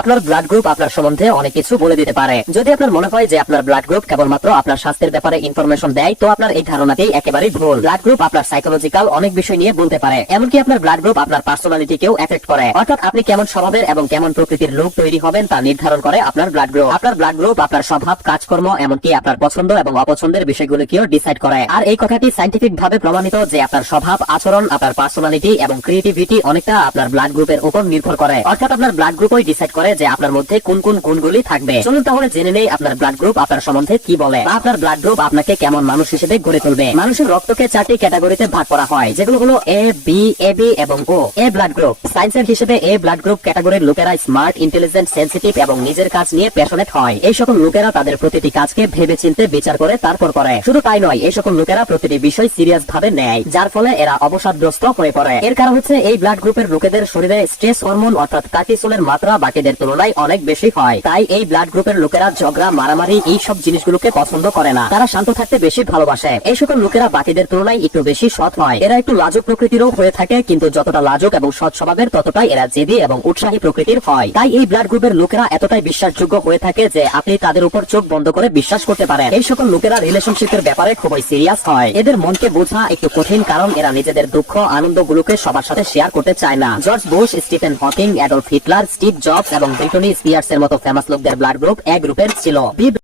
আপনার blood group আপনার সম্বন্ধে অনেক কিছু বলে দিতে পারে। যদি আপনার মনে হয় যে আপনার ব্লাড গ্রুপ কেবলমাত্র আপনার স্বাস্থ্যের ব্যাপারে ইনফরমেশন দেয়, তো আপনার এই ধারণাতেই একেবারেই ভুল। ব্লাড গ্রুপ আপনার সাইকোলজিক্যাল অনেক বিষয় নিয়ে বলতে পারে, এমনকি আপনার ব্লাড গ্রুপ আপনার পার্সোনালিটিকেও এফেক্ট করে। অর্থাৎ আপনি কেমন স্বভাবের এবং কেমন প্রকৃতির লোক তৈরি হবেন তা নির্ধারণ করে আপনার ব্লাড গ্রুপ আপনার ব্লাড গ্রুপ আপনার স্বভাব, কাজকর্ম, এমনকি আপনার পছন্দ এবং অপছন্দের বিষয়গুলোকেও ডিসাইড করে। আর এই কথাটি সাইন্টিফিক ভাবে প্রমাণিত যে আপনার স্বভাব, আচরণ, আপনার পার্সোনালিটি এবং ক্রিয়েটিভিটি অনেকটা আপনার ব্লাড গ্রুপের উপর নির্ভর করে। অর্থাৎ আপনার ব্লাড গ্রুপই ডিসাইড করে যে আপনার মধ্যে কোন কোন গুণগুলি থাকবে। চলুন তাহলে জেনে নেই আপনার ব্লাড গ্রুপ আপনার সম্বন্ধে কি বলে। আপনার ব্লাড গ্রুপ আপনাকে কেমন মানুষ হিসেবে গড়ে তুলবে। মানুষের রক্তকে চারটি ক্যাটাগরিতে ভাগ করা হয়, যেগুলো হলো এ বি এ বি এবং ও এ ব্লাড গ্রুপ সায়েন্সের হিসেবে এ ব্লাড গ্রুপ ক্যাটাগরির লোকেরা স্মার্ট ইন্টেলিজেন্ট সেন্সিটিভ এবং নিজের কাজ নিয়ে প্যাশনেট হয়। এই সকল লোকেরা তাদের প্রতিটি কাজকে ভেবে চিনতে বিচার করে, তারপর করে। শুধু তাই নয়, এই সকল লোকেরা প্রতিটি বিষয় সিরিয়াস ভাবে নেয়, যার ফলে এরা অবসাদগ্রস্ত হয়ে পড়ে। এর কারণ হচ্ছে, এই ব্লাড গ্রুপের লোকেদের শরীরে স্ট্রেস হরমোন অর্থাৎ কার্টিসোলের মাত্রা বাকিদের তুলনায় অনেক বেশি হয়। তাই এই ব্লাড গ্রুপের লোকেরা ঝগড়া, মারামারি এই সব জিনিসগুলোকে পছন্দ করে না। তারা শান্ত থাকতে বেশি ভালোবাসে। এই সকল লোকেরা বাকিদের তুলনায় একটু বেশি সৎ হয়। এরা একটু লাজুক প্রকৃতিরও হয়ে থাকে, কিন্তু যতটা লাজুক এবং সৎ স্বভাবের ততটাই এরা জেদি এবং উৎসাহী প্রকৃতির হয়। তাই এই ব্লাড গ্রুপের লোকেরা এতটাই বিশ্বাসযোগ্য হয়ে থাকে যে আপনি তাদের উপর চোখ বন্ধ করে বিশ্বাস করতে পারেন। এই সকল লোকেরা রিলেশনশিপের ব্যাপারে খুবই সিরিয়াস হয়। এদের মনকে বোঝা একটু কঠিন কারণ এরা নিজেদের দুঃখ আনন্দ গুলোকে সবার সাথে শেয়ার করতে চায় না। George Bush, Stephen Hawking, Adolf Hitler, Steve Jobs এবং ব্রিটনি স্পিয়ার্স এর মতো ফেমাস লোকদের ব্লাড গ্রুপ এক গ্রুপের ছিল।